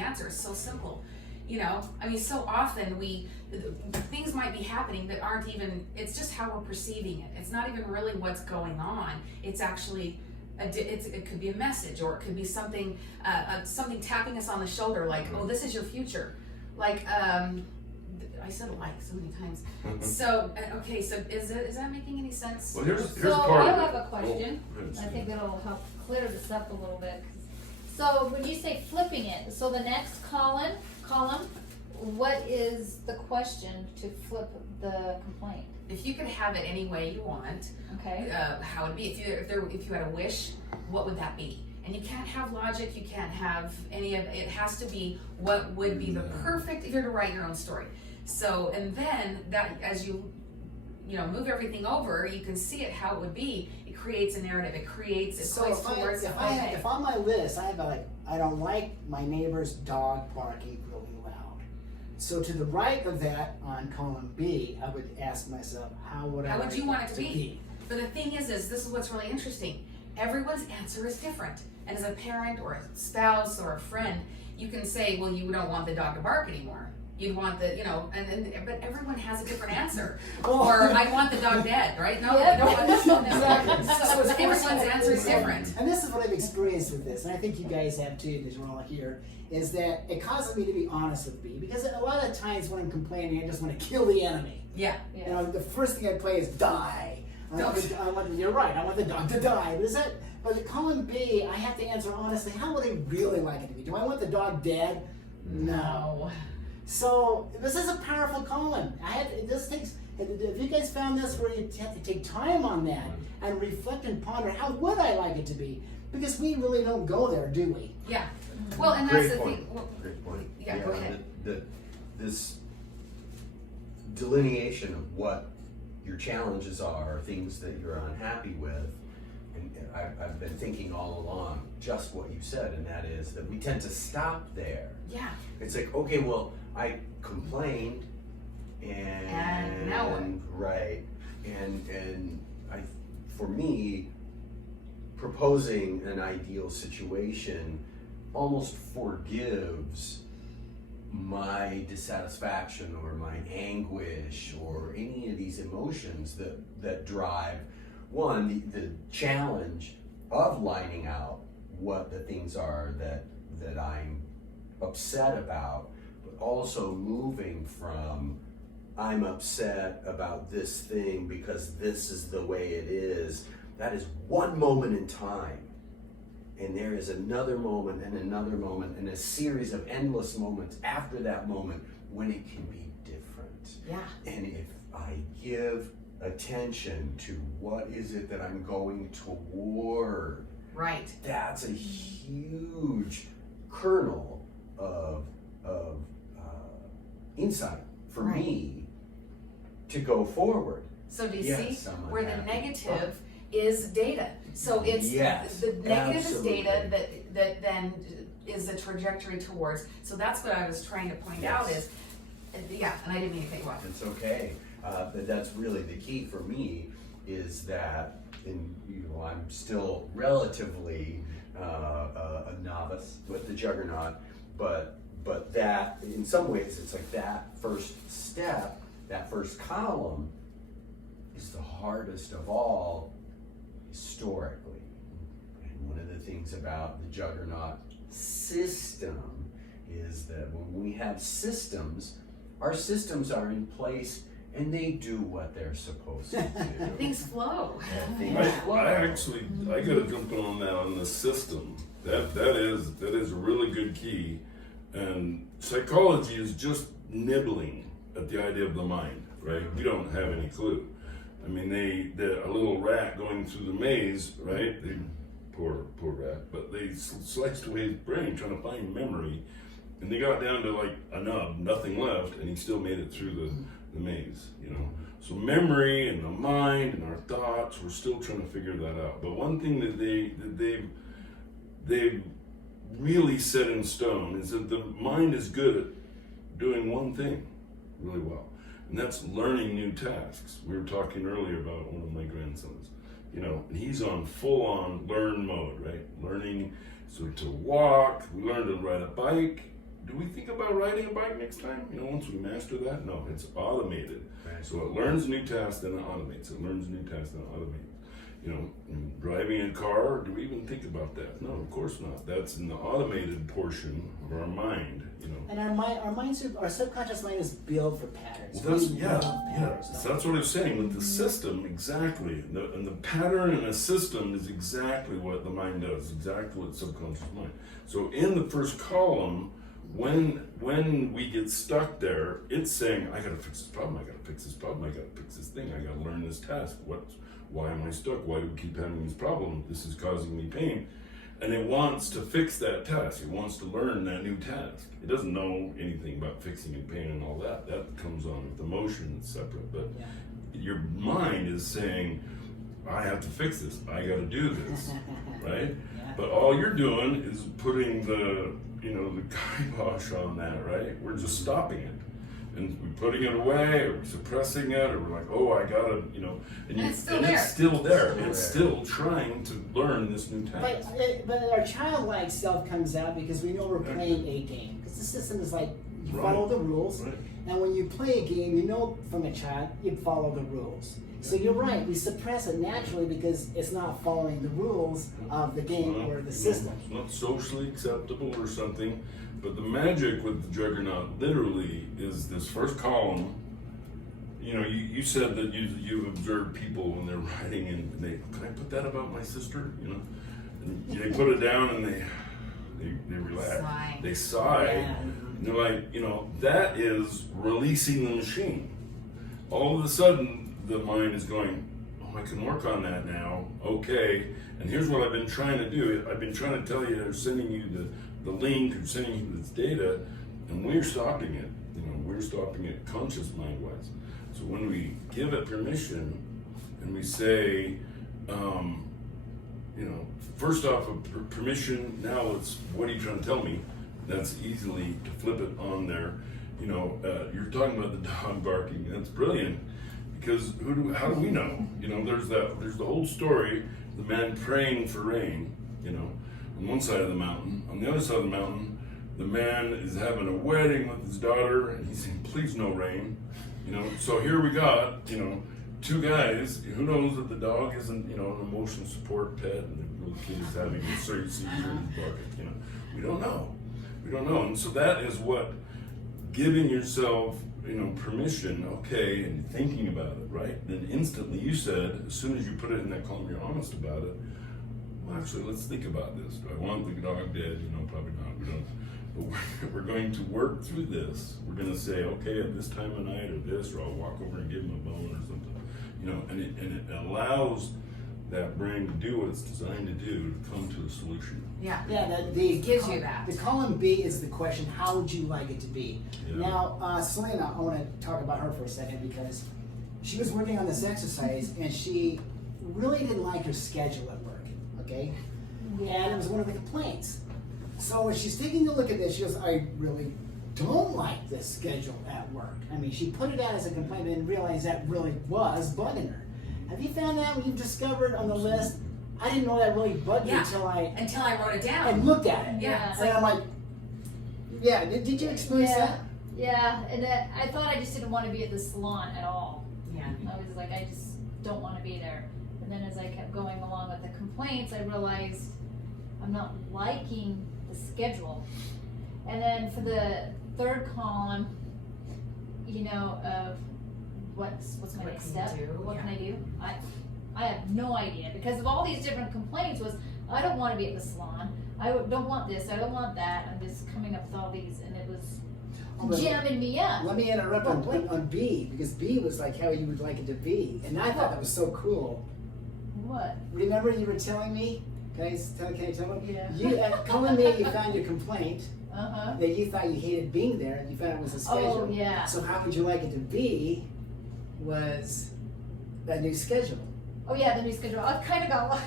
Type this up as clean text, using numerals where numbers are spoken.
answer. It's so simple. I mean, so often things might be happening that aren't even, it's just how we're perceiving it. It's not even really what's going on. It's actually, it could be a message, or it could be something tapping us on the shoulder, like, oh, this is your future. Like, I said like so many times. So, okay, so is that making any sense? Well, here's So part I of it. have a question. I think it'll help clear this up a little bit. So when you say flipping it, so the next column, what is the question to flip the complaint? If you could have it any way you want, Okay. how would it be? If you had a wish, what would that be? And you can't have logic, you can't have any of it. Has to be what would be the perfect, if you're to write your own story. So, and then that, as you move everything over, you can see it how it would be. It creates a narrative. It points towards. If on my list I have I don't like my neighbor's dog barking really loud. So to the right of that on column B, I would ask myself, how would you want it to be? But the thing is this is what's really interesting. Everyone's answer is different. And as a parent or a spouse or a friend, you can say, well, you don't want the dog to bark anymore. You'd want but everyone has a different answer. Or I want the dog dead, right? No, I don't want this one. Exactly. So everyone's answer is different. And this is what I've experienced with this, and I think you guys have too, because you're all here, is that it causes me to be honest with me. Because a lot of times when I'm complaining, I just want to kill the enemy. Yeah. The first thing I play is die. You're right, I want the dog to die. But the column B, I have to answer honestly, how would I really like it to be? Do I want the dog dead? No. So this is a powerful column. If you guys found this where you have to take time on that and reflect and ponder, how would I like it to be? Because we really don't go there, do we? Yeah. Well, and that's the thing. Well, Great point. Yeah, go ahead. This delineation of what your challenges are, things that you're unhappy with, and I've been thinking all along just what you said, and that is that we tend to stop there. Yeah. It's like, okay, well, I complained, and now what? Right, and for me, proposing an ideal situation almost forgives my dissatisfaction or my anguish or any of these emotions that drive the challenge of lining out what the things are that I'm upset about, but also moving from I'm upset about this thing because this is the way it is. That is one moment in time. And there is another moment and a series of endless moments after that moment when it can be different. Yeah. And if I give attention to what is it that I'm going toward, right, that's a huge kernel of insight for me to go forward. So do you see where the negative is data? So it's the negative is data that then is the trajectory towards. So that's what I was trying to point out is, and I didn't mean to cut you off. It's okay. But that's really the key for me is that I'm still relatively a novice with the JuggerKnot, but that in some ways it's like that first step, that first column is the hardest of all historically. And one of the things about the JuggerKnot system is that when we have systems, our systems are in place and they do what they're supposed to do. Things flow. I gotta jump on that on the system. That is a really good key. And psychology is just nibbling at the idea of the mind, right? We don't have any clue. I mean, a little rat going through the maze, right? Poor rat, but they sliced away his brain trying to find memory, and they got down to like a nub, nothing left, and he still made it through the maze, So memory and the mind and our thoughts, we're still trying to figure that out. But one thing that they've really set in stone is that the mind is good at doing one thing really well, and that's learning new tasks. We were talking earlier about one of my grandsons, and he's on full-on learn mode, right? Learning to walk, we learned to ride a bike, do we think about riding a bike next time? You know, once we master that? No, it's automated. Right. So it learns a new task, then it automates. It learns a new task, then it automates. You know, driving a car, do we even think about that? No, of course not. That's in the automated portion of our mind, you know. And our subconscious mind is built for patterns. Well, that's, We yeah, love yeah. patterns, So don't that's what I was saying with the system, exactly. And the pattern in a system is exactly what the mind does, exactly what subconscious mind. So in the first column, when we get stuck there, it's saying, I gotta fix this problem, I gotta fix this problem, I gotta fix this thing, I gotta learn this task. Why am I stuck? Why do we keep having this problem? This is causing me pain. And it wants to fix that task. It wants to learn that new task. It doesn't know anything about fixing and pain and all that. That comes on with emotion, it's separate. But your mind is saying, I have to fix this. I got to do this, right? Yeah. But all you're doing is putting the kibosh on that, right? We're just stopping it. And we're putting it away, or we're suppressing it, or we're like, oh, I gotta, And it's still and there. it's still there. Still It's there. still trying to learn this new task. But our childlike self comes out because we know we're playing a game. Because the system is like, you Right. follow the rules. Right. And when you play a game, you know from a child, you follow the rules. So you're right, we suppress it naturally because it's not following the rules of the game or the system. It's not socially acceptable or something. But the magic with the JuggerKnot literally is this first column. You said that you've observed people when they're writing and can I put that about my sister? And they put it down and they relax. Sigh. They sigh. Yeah. And they're like, that is releasing the machine. All of a sudden, the mind is going, oh, I can work on that now. Okay. And here's what I've been trying to do. I've been trying to tell you, or sending you the link, or sending you this data, and we're stopping it. We're stopping it conscious mind-wise. So when we give it permission, and we say, first off, permission. Now what are you trying to tell me? That's easily to flip it on there. You're talking about the dog barking. That's brilliant, because how do we know? There's the whole story. The man praying for rain. On one side of the mountain. On the other side of the mountain, the man is having a wedding with his daughter, and he's saying, "Please, no rain." So here we got, two guys. Who knows that the dog isn't, an emotional support pet, and the little kid is having a seizure in his bucket. We don't know. We don't know, and so that is what giving yourself, permission. Okay, and thinking about it, right? Then instantly, you said, as soon as you put it in that column, you're honest about it. Well, actually, let's think about this. Do I want the dog dead? Probably not. We don't. But we're going to work through this. We're going to say, okay, at this time of night, or this, or I'll walk over and give him a bone or something. And it allows that brain to do what it's designed to do to come to a solution. Yeah. Yeah, It gives you that. The column B is the question, how would you like it to be? Yeah. Now, Salina, I want to talk about her for a second because she was working on this exercise and she really didn't like her schedule at work, okay? And it was one of the complaints. So when she's taking a look at this, she goes, I really don't like this schedule at work. I mean, she put it out as a complaint and realized that really was bugging her. Have you found that when you've discovered on the list? I didn't know that really bugged me Yeah. until I wrote it I down. looked at it. Yeah. And I'm like, yeah, did you experience that? Yeah, and I thought I just didn't want to be at the salon at all. Yeah. I was like, I just don't want to be there. And then as I kept going along with the complaints, I realized I'm not liking the schedule. And then for the third column, of what's my What next can you step? do? What Yeah. can I do? I have no idea because of all these different complaints was I don't want to be at the salon. I don't want this. I don't want that. I'm just coming up with all these, and it was jamming me up. Let me interrupt on B, because B was like how you would like it to be. And I thought that was so cool. What? Remember you were telling me? Can I tell me? Yeah. You, at column A, you found your complaint Uh-huh. that you thought you hated being there, and you found it was a schedule. Oh, yeah. So how would you like it to be was that new schedule. Oh yeah, the new schedule. I kind of got